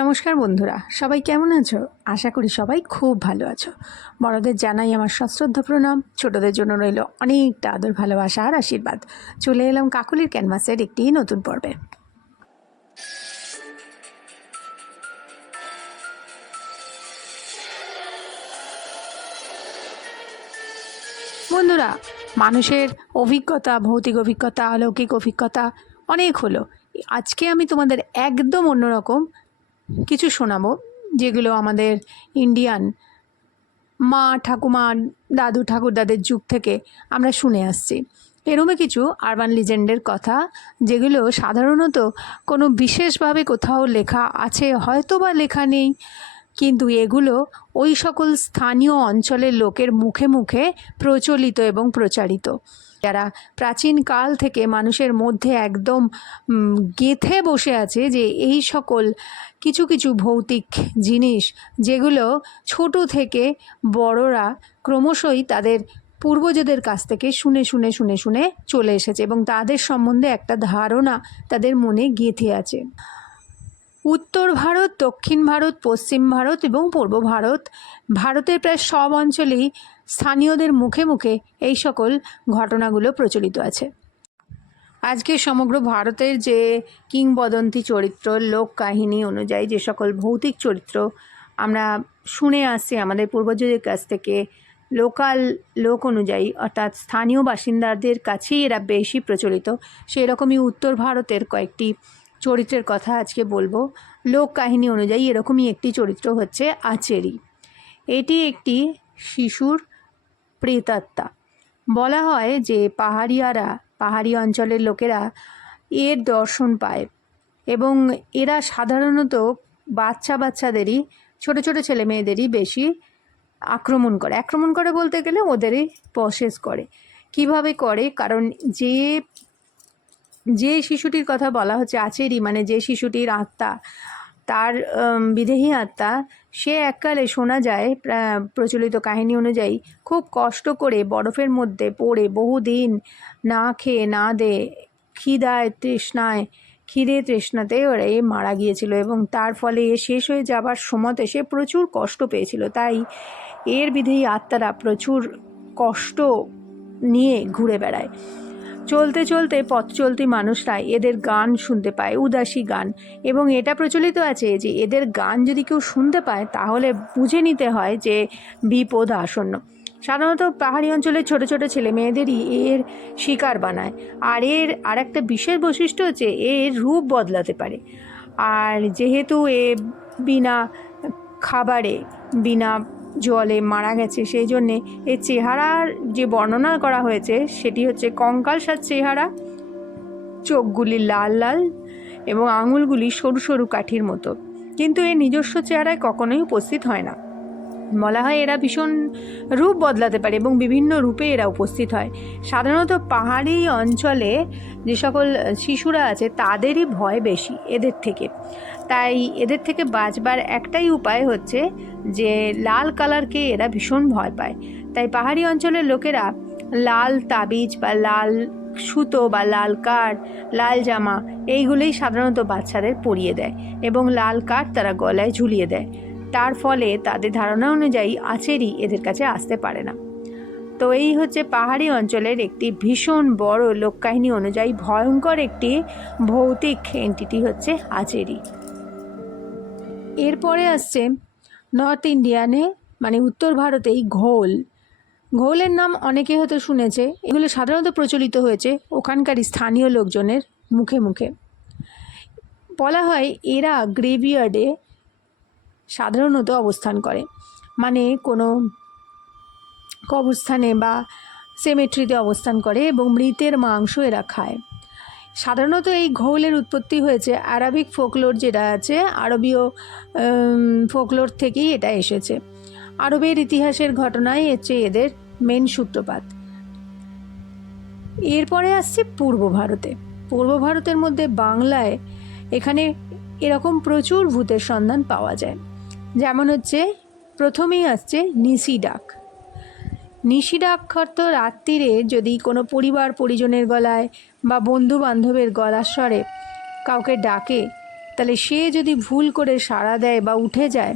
নমস্কার বন্ধুরা, সবাই কেমন আছো? আশা করি সবাই খুব ভালো আছো। বড়দের জানাই আমার সশ্রদ্ধ প্রণাম, ছোটদের জন্য রইল অনেকটা আদর, ভালোবাসা আর আশীর্বাদ। চলে এলাম কাকুলির ক্যানভাসের একটি নতুন পর্বে। বন্ধুরা, মানুষের অভিজ্ঞতা, ভৌতিক অভিজ্ঞতা, অলৌকিক অভিজ্ঞতা অনেক হলো। আজকে আমি তোমাদের একদম অন্যরকম কিছু শোনাবো, যেগুলো আমাদের ইন্ডিয়ান মা ঠাকুমা দাদু ঠাকুরদাদের যুগ থেকে আমরা শুনে আসছি। এরমে কিছু আরবান লিজেন্ডের কথা, যেগুলো সাধারণত কোনো বিশেষভাবে কোথাও লেখা আছে হয়তো বা লেখা নেই, কিন্তু এগুলো ওই সকল স্থানীয় অঞ্চলের লোকের মুখে মুখে প্রচলিত এবং প্রচারিত। যারা প্রাচীন কাল থেকে মানুষের মধ্যে একদম গেঁথে বসে আছে যে এই সকল কিছু কিছু ভৌতিক জিনিস যেগুলো ছোট থেকে বড়রা ক্রমশই তাদের পূর্বজদের কাছ থেকে শুনে শুনে শুনে শুনে চলে এসেছে এবং তাদের সম্বন্ধে একটা ধারণা তাদের মনে গেঁথে আছে। উত্তর ভারত, দক্ষিণ ভারত, পশ্চিম ভারত এবং পূর্ব ভারত, ভারতের প্রায় সব অঞ্চলেই স্থানীয়দের মুখে মুখে এই সকল ঘটনাগুলো প্রচলিত আছে। আজকে সমগ্র ভারতের যে কিংবদন্তি চরিত্র, লোক কাহিনী অনুযায়ী যে সকল ভৌতিক চরিত্র আমরা শুনে আসছি আমাদের পূর্বজদের কাছ থেকে, লোকাল লোক অনুযায়ী, অর্থাৎ স্থানীয় বাসিন্দাদের কাছেই এরা বেশি প্রচলিত। সেই রকমই উত্তর ভারতের কয়েকটি চরিত্রের কথা আজকে বলব। লোক কাহিনী অনুযায়ী এরকমই একটি চরিত্র হচ্ছে আচেরি। এটি একটি শিশুর প্রেতাত্মা। বলা হয় যে পাহাড়িয়ারা, পাহাড়ি অঞ্চলের লোকেরা এর দর্শন পায় এবং এরা সাধারণত বাচ্চা বাচ্চাদেরই, ছোট ছোট ছেলে মেয়েদেরই বেশি আক্রমণ করে। আক্রমণ করে বলতে গেলে ওদেরই প্রসেস করে। কীভাবে করে? কারণ যে যে শিশুটির কথা বলা হচ্ছে, আচেরি মানে যে শিশুটির আত্মা, তার বিদেহী আত্মা সে এককালে শোনা যায় প্রচলিত কাহিনী অনুযায়ী, খুব কষ্ট করে বরফের মধ্যে পড়ে বহুদিন না খেয়ে না দে, খিদায় তৃষ্ণায়, খিদে তৃষ্ণাতে ওরা এ মারা গিয়েছিল এবং তার ফলে এ শেষ হয়ে যাবার সময়তে সে প্রচুর কষ্ট পেয়েছিল। তাই এর বিধেয়ী আত্মারা প্রচুর কষ্ট নিয়ে ঘুরে বেড়ায়। চলতে চলতে পথ চলতি মানুষরা এদের গান শুনতে পায়, উদাসী গান। এবং এটা প্রচলিত আছে যে এদের গান যদি কেউ শুনতে পায়, তাহলে বুঝে নিতে হয় যে বিপদ আসন্ন। সাধারণত পাহাড়ি অঞ্চলের ছোট ছোট ছেলে মেয়েদেরই এর শিকার বানায়। আর এর আর একটা বিশেষ বৈশিষ্ট্য হচ্ছে এর রূপ বদলাতে পারে। আর যেহেতু এ বিনা খাবারে, বিনা জলে মারা গেছে। সেই জন্যে এর চেহারার যে বর্ণনা করা হয়েছে, সেটি হচ্ছে কঙ্কাল সার চেহারা, চোখগুলি লাল লাল এবং আঙুলগুলি সরু সরু কাঠির মতো। কিন্তু এর নিজস্ব চেহারায় কখনোই উপস্থিত হয় না। বলা হয় এরা ভীষণ রূপ বদলাতে পারে এবং বিভিন্ন রূপে এরা উপস্থিত হয়। সাধারণত পাহাড়ি অঞ্চলে যে সকল শিশুরা আছে, তাদেরই ভয় বেশি এদের থেকে। তাই এদের থেকে বাঁচবার একটাই উপায় হচ্ছে যে লাল কালারকে এরা ভীষণ ভয় পায়। তাই পাহাড়ি অঞ্চলের লোকেরা লাল তাবিজ বা লাল সুতো বা লাল কাঠ লাল জামা এইগুলোই সাধারণত বাচ্চাদের পরিয়ে দেয় এবং লাল কাঠ তারা গলায় ঝুলিয়ে দেয়। তার ফলে তাদের ধারণা অনুযায়ী আচেরি এদের কাছে আসতে পারে না। তো এই হচ্ছে পাহাড়ি অঞ্চলের একটি ভীষণ বড় লোককাহিনী অনুযায়ী ভয়ঙ্কর একটি ভৌতিক এন্টিটি হচ্ছে আচেরি। এরপরে আসছে নর্থ ইন্ডিয়ানে মানে উত্তর ভারতেই ঘোল। ঘোলের নাম অনেকে হয়তো শুনেছে। এগুলো সাধারণত প্রচলিত হয়েছে ওখানকার স্থানীয় লোকজনের মুখে মুখে। বলা হয় এরা গ্রেভিয়ার্ডে সাধারণত অবস্থান করে। মানে কোনো কবরস্থানে বা সেমেট্রিতে অবস্থান করে এবং মৃতের মাংস এরা খায়। সাধারণত এই ঘৌলের উৎপত্তি হয়েছে আরবিক ফোকলোর যেটা আছে, আরবীয় ফোকলোর থেকেই এটা এসেছে। আরবের ইতিহাসের ঘটনায় হচ্ছে এদের মেন সূত্রপাত। এরপরে আসছে পূর্ব ভারতে। পূর্ব ভারতের মধ্যে বাংলায় এখানে এরকম প্রচুর ভূতের সন্ধান পাওয়া যায়। যেমন হচ্ছে, প্রথমেই আসছে নিশি ডাক নিশি ডাক অর্থ রাত্রিরে যদি কোনো পরিবার পরিজনের গলায় বা বন্ধু বান্ধবের গলার স্বরে কাউকে ডাকে, তাহলে সে যদি ভুল করে সাড়া দেয় বা উঠে যায়,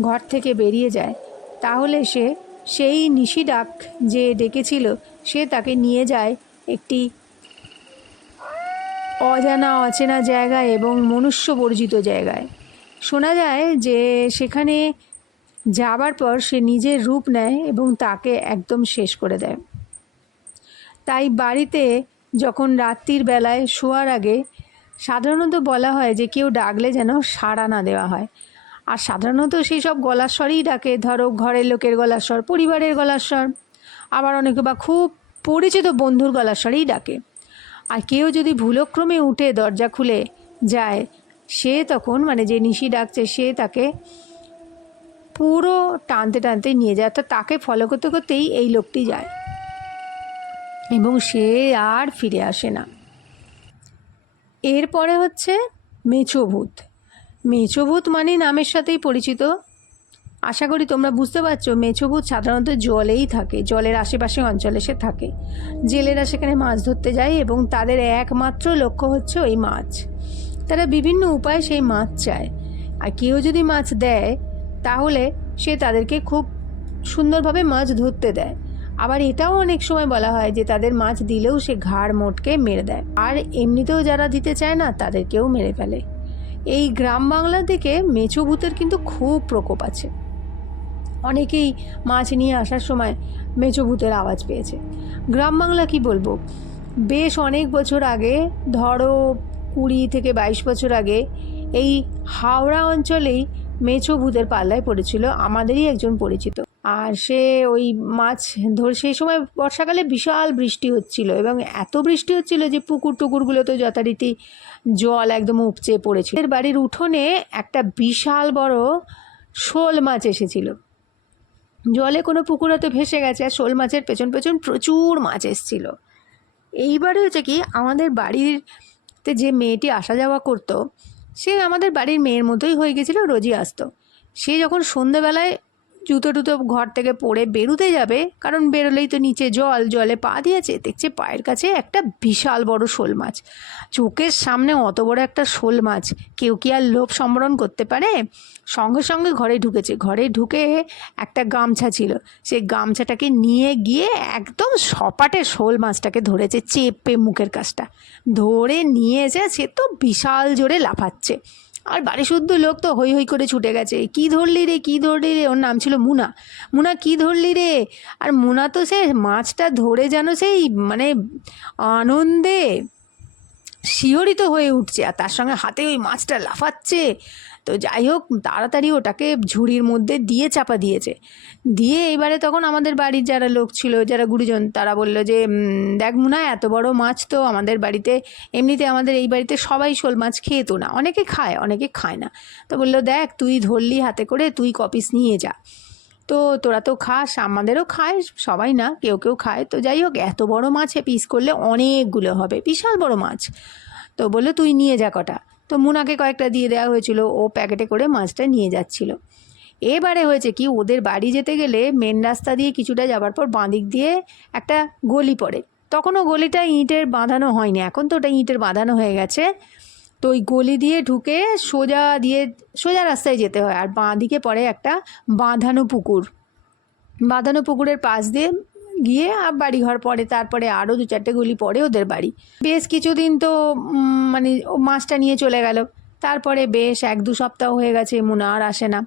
ঘর থেকে বেরিয়ে যায়, তাহলে সে সেই নিশি ডাক যে ডেকেছিল, সে তাকে নিয়ে যায় একটি অজানা অচেনা জায়গায় এবং মনুষ্য বর্জিত জায়গায়। শোনা যায় যে সেখানে যাবার পর সে নিজের রূপ নেয় এবং তাকে একদম শেষ করে দেয়। তাই বাড়িতে যখন রাত্রির বেলায় শোয়ার আগে সাধারণত বলা হয় যে কেউ ডাকলে যেন সাড়া না দেওয়া হয়। আর সাধারণত সেই সব গলার স্বরই ডাকে। ধরো ঘরের লোকের গলার স্বর পরিবারের গলার স্বর আবার অনেকে বা খুব পরিচিত বন্ধুর গলার স্বরেই ডাকে। আর কেউ যদি ভুলক্রমে উঠে দরজা খুলে যায়, সে তখন মানে যে নিশি ডাকছে সে তাকে পুরো টানতে টানতে নিয়ে যায়, অর্থাৎ তাকে ফলো করতে করতেই এই লোকটি যায়। এবং সে আর ফিরে আসে না। এরপরে হচ্ছে মেছোভূত মেছোভূত মানে নামের সাথেই পরিচিত। আশা করি তোমরা বুঝতে পারছ মেছোভূত সাধারণত জলেই থাকে, জলের আশেপাশে অঞ্চলে সে থাকে। জেলেরা সেখানে মাছ ধরতে যায় এবং তাদের একমাত্র লক্ষ্য হচ্ছে ওই মাছ। তারা বিভিন্ন উপায়ে সেই মাছ চায়। আর কেউ যদি মাছ দেয় তাহলে সে তাদেরকে খুব সুন্দরভাবে মাছ ধরতে দেয়। আবার এটাও অনেক সময় বলা হয় যে তাদের মাছ দিলেও সে ঘাড় মোটকে মেরে দেয়। আর এমনিতেও যারা দিতে চায় না, তাদেরকেও মেরে ফেলে। এই গ্রাম বাংলার দিকে মেছো ভূতের কিন্তু খুব প্রকোপ আছে। অনেকেই মাছ নিয়ে আসার সময় মেছো ভূতের আওয়াজ পেয়েছে। গ্রাম বাংলা কি বলব? বেশ অনেক বছর আগে, ধরো কুড়ি থেকে বাইশ বছর আগে, এই হাওড়া অঞ্চলেই মেছো ভূতের পাল্লায় পড়েছিল, আমাদেরই একজন পরিচিত। আর সে ওই মাছ ধর, সেই সময় বর্ষাকালে বিশাল বৃষ্টি হচ্ছিল এবং এত বৃষ্টি হচ্ছিল যে পুকুর টুকুরগুলো তো যথারীতি জল একদম উপচে পড়েছিল। এর বাড়ির উঠোনে একটা বিশাল বড় শোল মাছ এসেছিল। জলে কোনো পুকুর হয়তো ভেসে গেছে, আর শোল মাছের পেছন পেছন প্রচুর মাছ এসছিল। এইবারে হচ্ছে কি, আমাদের বাড়িতে যে মেয়েটি আসা যাওয়া করতো সে আমাদের বাড়ির মেয়ের মতোই হয়ে গেছিল, রোজই আসতো। সে যখন সন্ধেবেলায় জুতো টুতো ঘর থেকে পড়ে বেরুতে যাবে, কারণ বেরোলেই তো নিচে জল, জলে পা দিয়েছে দেখছে পায়ের কাছে একটা বিশাল বড় শোল মাছ। চোখের সামনে অত বড় একটা শোল মাছ, কেউ কি আর লোভ সম্বরণ করতে পারে? সঙ্গে সঙ্গে ঘরে ঢুকেছে। ঘরে ঢুকে একটা গামছা ছিল। সেই গামছাটাকে নিয়ে গিয়ে একদম সপাটে শোল মাছটাকে ধরেছে চেপে মুখের কাছটা। ধরে নিয়ে এসে সে তো বিশাল জোরে লাফাচ্ছে। আর বাড়ি শুদ্ধ লোক তো হই হই করে ছুটে গেছে। কি ধরলি রে? কি ধরলি রে? ওর নাম ছিল মুনা। মুনা, কি ধরলি রে? আর মুনা তো সে মাছটা ধরে যেন সেই মানে আনন্দে শিহরিত হয়ে উঠছে। আর তার সঙ্গে হাতে ওই মাছটা লাফাচ্ছে। তো যাই হোক, তাড়াতাড়ি ওটাকে ঝুড়ির মধ্যে দিয়ে চাপা দিয়েছে। দিয়ে এবারে তখন আমাদের বাড়ির যারা লোক ছিল, যারা গুরুজন, তারা বলল যে দেখ মুনা, এত বড় মাছ তো আমাদের বাড়িতে, এমনিতে আমাদের এই বাড়িতে সবাই শোল মাছ খেতো না। অনেকে খায় অনেকে খায় না। তো বলল, দেখ, তুই ধরলি হাতে করে, তুই কপিস নিয়ে যা। তো তোরা তো খাস, আমাদেরও খায় সবাই না, কেউ কেউ খায়। তো যাই হোক, এত বড় মাছে পিস করলে অনেকগুলো হবে, বিশাল বড় মাছ। তো বলল, তুই নিয়ে যা কটা। তো মুনাকে কয়েকটা দিয়ে দেওয়া হয়েছিল। ও প্যাকেটে করে মাছটা নিয়ে যাচ্ছিল। এবারে হয়েছে কি, ওদের বাড়ি যেতে গেলে মেন রাস্তা দিয়ে কিছুটা যাবার পর বাঁদিক দিয়ে একটা গলি পড়ে। তখনও গলিটা ইঁটের বাঁধানো হয়নি। এখন তো ওটা ইঁটের বাঁধানো হয়ে গেছে। তো ওই গলি দিয়ে ঢুকে সোজা দিয়ে, সোজা রাস্তায় যেতে হয়। আর বাঁ দিকে পড়ে একটা বাঁধানো পুকুর। বাঁধানো পুকুরের পাশ দিয়ে গিয়ে আর বাড়ি ঘর পড়ে তারপরে আরও দু চারটে গলি পড়ে ওদের বাড়ি। বেশ কিছুদিন তো মানে ও মাছটা নিয়ে চলে গেল। তারপরে বেশ এক দু সপ্তাহ হয়ে গেছে, মুনা আর আসে না।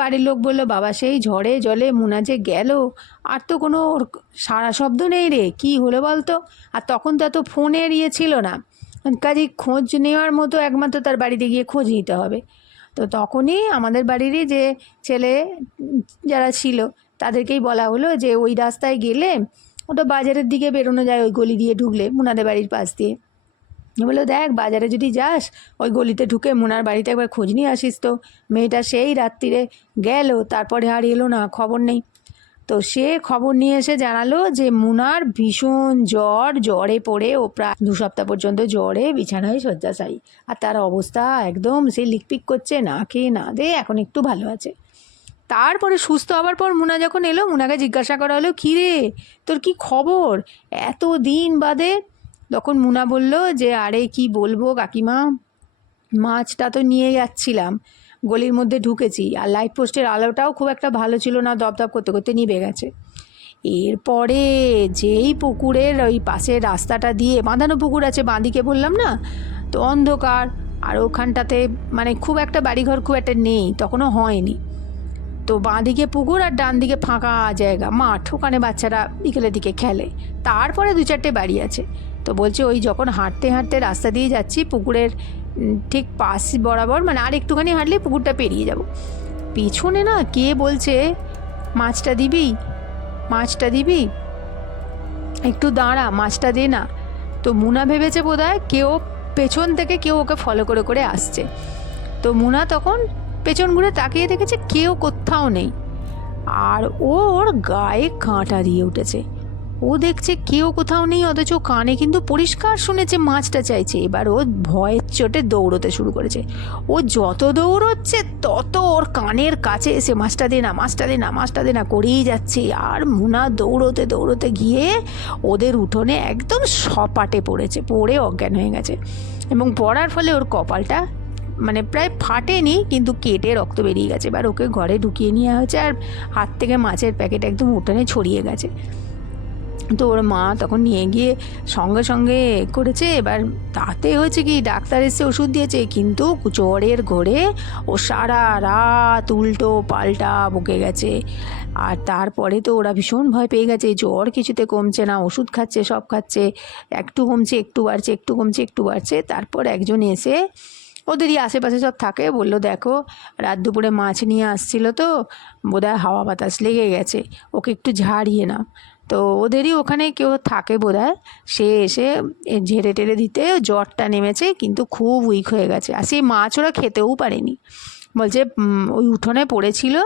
বাড়ির লোক বলল, বাবা, সেই ঝড়ে জলে মুনা যে গেল, আর তো কোনো ওর সারা শব্দ নেই রে, কি হলো বলতো? আর তখন তো এত ফোনের ইয়ে ছিল না। কাজে খোঁজ নেওয়ার মতো একমাত্র তার বাড়িতে গিয়ে খোঁজ নিতে হবে। তো তখনই আমাদের বাড়িরই যে ছেলে যারা ছিল তাদেরকেই বলা হলো যে ওই রাস্তায় গেলে ওটা বাজারের দিকে বেরোনো যায় ওই গলি দিয়ে ঢুকলে মুনাদের বাড়ির পাশ দিয়ে। বলল দেখ, বাজারে যদি যাস, ওই গলিতে ঢুকে মুনার বাড়িতে একবার খোঁজ নিয়ে আসিস তো। মেয়েটা সেই রাত্রিরে গেল, তারপরে আর এলো না, খবর নেই। তো সে খবর নিয়ে এসে জানালো যে মুনার ভীষণ জ্বর, জ্বরে পড়ে ও প্রায় দু সপ্তাহ পর্যন্ত জ্বরে, বিছানায় শয্যাশায়ী। আর তার অবস্থা একদম, সে লিকপিক করছে, না খেয়ে না দে, এখন একটু ভালো আছে। তারপরে সুস্থ হওয়ার পর মুনা যখন এলো, মুনাকে জিজ্ঞাসা করা হলো, কী রে, তোর কি খবর? এত দিন বাদে তখন মুনা বলল যে, আরে, কি বলব কাকিমা? মাছটা তো নিয়ে যাচ্ছিলাম, গলির মধ্যে ঢুকেছি, আর লাইট পোস্টের আলোটাও খুব একটা ভালো ছিল না, দপদপ করতে করতে নিভে গেছে। এরপরে যেই পুকুরের ওই পাশের রাস্তাটা দিয়ে, বাঁধানো পুকুর আছে, বাঁদিকে বললাম না, তো অন্ধকার, আর ওখানটাতে মানে খুব একটা বাড়িঘর খুব একটা নেই, তখনও হয়নি। তো বাঁদিকে পুকুর আর ডান দিকে ফাঁকা জায়গা। মাঠ ওখানে বাচ্চারা বিকেলের দিকে খেলে। তারপরে দু চারটে বাড়ি আছে। তো বলছে, ওই যখন হাঁটতে হাঁটতে রাস্তা দিয়ে যাচ্ছি, পুকুরের ঠিক পাশ বরাবর মানে আর একটুখানি হাঁটলে পুকুরটা পেরিয়ে যাব। পিছনে না কে বলছে, মাছটা দিবি? মাছটা দিবি? একটু দাঁড়া, মাছটা দে না। তো মুনা ভেবেছে বোধহয় কেউ পেছন থেকে কেউ ওকে ফলো করে করে আসছে। তো মুনা তখন পেছন ঘুরে তাকিয়ে দেখেছে কেউ কোথাও নেই। আর ওর গায়ে কাঁটা দিয়ে উঠেছে। ও দেখছে কেউ কোথাও নেই, অথচ কানে কিন্তু পরিষ্কার শুনেছে মাছটা চাইছে। এবার ও ভয়ের চোটে দৌড়তে শুরু করেছে। ও যত দৌড়চ্ছে, তত ওর কানের কাছে এসে মাছটা দে না মাছটা দে না মাছটা দে না করেই যাচ্ছে। আর মুনা দৌড়তে দৌড়তে গিয়ে ওদের উঠোনে একদম সপাটে পড়েছে, পড়ে অজ্ঞান হয়ে গেছে। এবং পড়ার ফলে ওর কপালটা মানে প্রায় ফাটেনি, কিন্তু কেটে রক্ত বেরিয়ে গেছে। এবার ওকে ঘরে ঢুকিয়ে নিয়ে হয়েছে আর হাত থেকে মাছের প্যাকেট একদম উঠানে ছড়িয়ে গেছে। তো ওর মা তখন নিয়ে গিয়ে সঙ্গে সঙ্গে করেছে। এবার তাতে হয়েছে কি, ডাক্তার এসে ওষুধ দিয়েছে, কিন্তু জ্বরের ঘোরে ও সারা রাত উল্টো পাল্টা বকে গেছে। আর তারপরে তো ওরা ভীষণ ভয় পেয়ে গেছে, জ্বর কিছুতে কমছে না, ওষুধ খাচ্ছে, সব খাচ্ছে, একটু কমছে, একটু বাড়ছে, একটু কমছে, একটু বাড়ছে। তারপর একজন এসে ওদেরই আশেপাশে সব থাকে। বলল, দেখো, রাত দুপুরে মাছ নিয়ে আসছিল তো, বোধহয় হাওয়া বাতাস লেগে গেছে, ওকে একটু ঝাড়িয়ে নাও। তো ওদেরই ওখানে কেউ থাকে বোধহয়। সে এসে ঝেড়ে টেড়ে দিতে জ্বরটা নেমেছে, কিন্তু খুব উইক হয়ে গেছে। আর সেই মাছ ওরা খেতেও পারেনি। বলছে ওই উঠোনে পড়েছিল,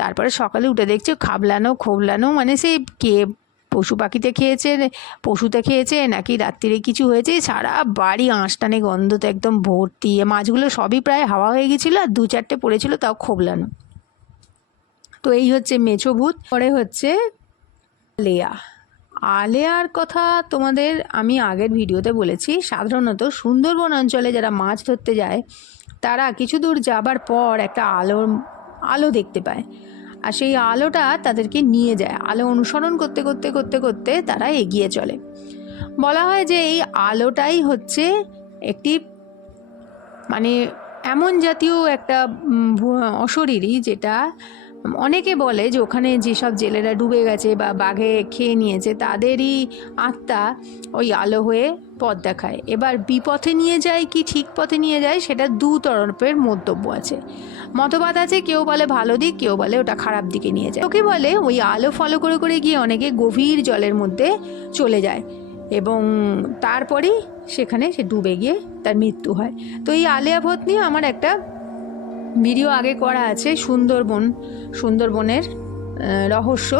তারপরে সকালে উঠে দেখছে খাবলানো, খোবলানো মানে সেই কে পশু পাখিতে খেয়েছে পশুতে খেয়েছে নাকি রাত্রিরে কিছু হয়েছে? সারা বাড়ি আঁশটানে গন্ধতে একদম ভর্তি। মাছগুলো সবই প্রায় হাওয়া হয়ে গেছিল আর দু চারটে পড়েছিল, তাও খোবলানো। তো এই হচ্ছে মেছো ভূত, পরে হচ্ছে আলেয়া। আলেয়ার কথা তোমাদের আমি আগের ভিডিওতে বলেছি। সাধারণত সুন্দরবন অঞ্চলে যারা মাছ ধরতে যায়, তারা কিছু দূর যাবার পর একটা আলো আলো দেখতে পায়। আর সেই আলোটা তাদেরকে নিয়ে যায়। আলো অনুসরণ করতে করতে করতে করতে তারা এগিয়ে চলে। বলা হয় যে এই আলোটাই হচ্ছে একটি মানে এমন জাতীয় একটা অশরীরই অশরীরী যেটা অনেকে বলে যে ওখানে যেসব জেলেরা ডুবে গেছে বা বাঘে খেয়ে নিয়েছে, তাদেরই আত্মা ওই আলো হয়ে পথ দেখায়। এবার বিপথে নিয়ে যায় কি ঠিক পথে নিয়ে যায় সেটা দু তরফের মন্তব্য আছে। মতবাদ আছে, কেউ বলে ভালো দিক, কেউ বলে ওটা খারাপ দিকে নিয়ে যায়। ওকে বলে ওই আলো ফলো করে করে গিয়ে অনেকে গভীর জলের মধ্যে চলে যায় এবং তারপরেই সেখানে সে ডুবে গিয়ে তার মৃত্যু হয়। তো এই আলেয়া ভোত নিয়ে আমার একটা ভিডিও আগে করা আছে সুন্দরবন, সুন্দরবনের রহস্য।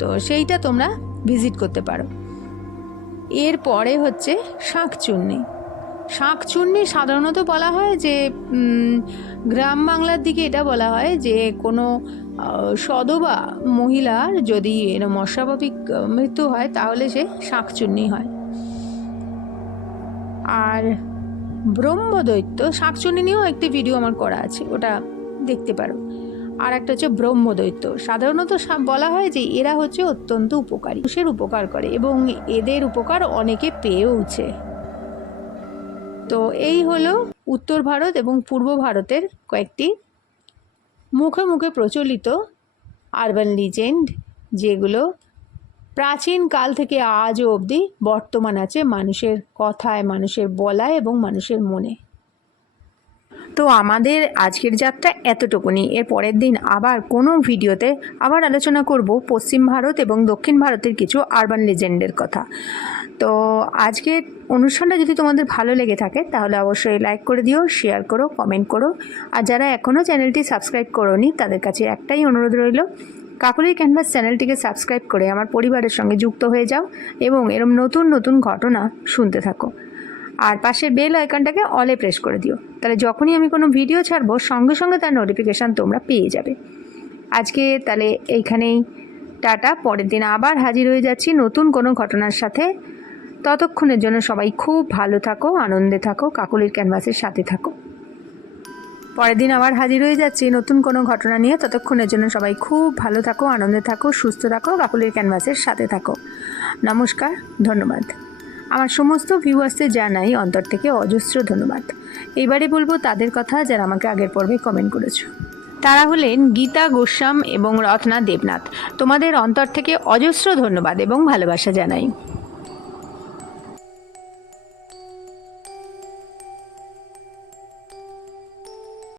তো সেইটা তোমরা ভিজিট করতে পারো। এরপরে হচ্ছে শাঁখচুন্নি শাঁখচুন্নি সাধারণত বলা হয় যে গ্রাম বাংলার দিকে এটা বলা হয় যে, কোনো সদবা মহিলার যদি এরম অস্বাভাবিক মৃত্যু হয়, তাহলে সে শাঁখচুন্নি হয়। আর ব্রহ্মদৈত্য শাঁকচুন্নি নিয়েও একটি ভিডিও আমার করা আছে, ওটা দেখতে পারো। আর একটা হচ্ছে ব্রহ্মদৈত্য। সাধারণত বলা হয় যে এরা হচ্ছে অত্যন্ত উপকারী, মানুষের উপকার করে এবং এদের উপকার অনেকে পেয়েওছে তো এই হলো উত্তর ভারত এবং পূর্ব ভারতের কয়েকটি মুখে মুখে প্রচলিত আরবান লিজেন্ড যেগুলো প্রাচীন কাল থেকে আজও অবধি বর্তমান আছে মানুষের কথায়, মানুষের বলায় এবং মানুষের মনে। তো আমাদের আজকের যাত্রা এতটুকুনি। এর পরের দিন আবার কোনো ভিডিওতে আবার আলোচনা করব পশ্চিম ভারত এবং দক্ষিণ ভারতের কিছু আরবান লেজেন্ডের কথা। তো আজকের অনুষ্ঠানটা যদি তোমাদের ভালো লেগে থাকে, তাহলে অবশ্যই লাইক করে দিও শেয়ার করো কমেন্ট করো। আর যারা এখনও চ্যানেলটি সাবস্ক্রাইব করোনি, তাদের কাছে একটাই অনুরোধ রইল কাকুলির ক্যানভাস চ্যানেলটিকে সাবস্ক্রাইব করে আমার পরিবারের সঙ্গে যুক্ত হয়ে যাও এবং এরম নতুন নতুন ঘটনা শুনতে থাকো। আর পাশের বেল আইকনটাকে অলে প্রেস করে দিও। তাহলে যখনই আমি কোনো ভিডিও ছাড়বো, সঙ্গে সঙ্গে তার নোটিফিকেশান তোমরা পেয়ে যাবে। আজকে তাহলে এইখানেই। টাটা, পরের দিন আবার হাজির হয়ে যাচ্ছি নতুন কোনো ঘটনার সাথে। ততক্ষণের জন্য সবাই খুব ভালো থাকো, আনন্দে থাকো, কাকুলির ক্যানভাসের সাথে থাকো। পরের দিন আবার হাজির হয়ে যাচ্ছি নতুন কোনো ঘটনা নিয়ে। ততক্ষণের জন্য সবাই খুব ভালো থাকো, আনন্দে থাকো, সুস্থ থাকো, কাকুলির ক্যানভাসের সাথে থাকো। নমস্কার, ধন্যবাদ। আমার সমস্ত ভিউয়ার্সদের জানাই অন্তর থেকে অজস্র ধন্যবাদ। এবারে বলব তাদের কথা যারা আমাকে আগের পর্বে কমেন্ট করেছ। তারা হলেন গীতা গোস্বাম এবং রত্না দেবনাথ। তোমাদের অন্তর থেকে অজস্র ধন্যবাদ এবং ভালোবাসা জানাই।